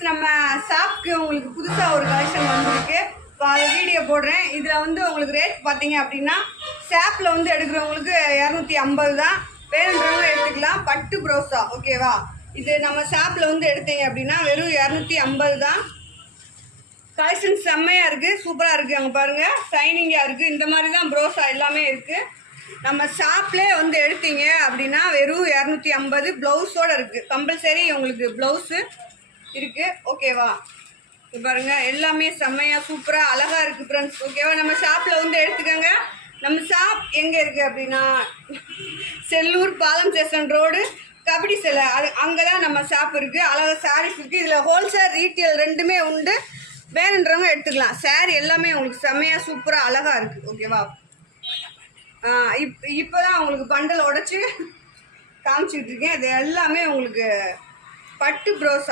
Friends, நம்ம ஷாப்க்கு உங்களுக்கு புதுசாக ஒரு கலெக்ஷன் வந்திருக்கு. அதை வீடியோ போடுறேன். இதில் வந்து உங்களுக்கு ரேட் பார்த்தீங்க அப்படின்னா ஷாப்பில் வந்து எடுக்கிறவங்களுக்கு 250 தான். வேணுன்றவங்க எடுத்துக்கலாம். பட்டு ப்ரோஸா, ஓகேவா? இது நம்ம ஷாப்பில் வந்து எடுத்தீங்க அப்படின்னா வெறும் 250 தான். கலெக்ஷன் செம்மையாக இருக்குது, சூப்பராக இருக்குது. அங்கே பாருங்கள், ஷைனிங்காக இருக்குது. இந்த மாதிரி தான் ப்ரோஸா எல்லாமே இருக்குது. நம்ம ஷாப்லேயே வந்து எடுத்தீங்க அப்படின்னா வெறும் 250. ப்ளவுஸோடு இருக்குது. கம்பல்சரி உங்களுக்கு ப்ளவுஸு இருக்குது, ஓகேவா? இது பாருங்கள், எல்லாமே செம்மையாக சூப்பராக அழகாக இருக்குது ஃப்ரெண்ட்ஸ், ஓகேவா? நம்ம ஷாப்பில் வந்து எடுத்துக்கோங்க. நம்ம ஷாப் எங்கே இருக்குது அப்படின்னா செல்லூர் பாலம் ஸ்டேஷன் ரோடு கபடி சிலை, அங்கே தான் நம்ம ஷாப் இருக்குது. அழகாக சாரீஸ் இருக்குது. இதில் ஹோல்சேல் ரீட்டெயில் ரெண்டுமே உண்டு. வேணுன்றவங்க எடுத்துக்கலாம். சாரீ எல்லாமே உங்களுக்கு செம்மையாக சூப்பராக அழகாக இருக்குது, ஓகேவா? இப்போ தான் உங்களுக்கு பண்டல் உடச்சி காமிச்சிக்கிட்டு இருக்கேன். இது எல்லாமே உங்களுக்கு பட்டு ப்ரோஸா.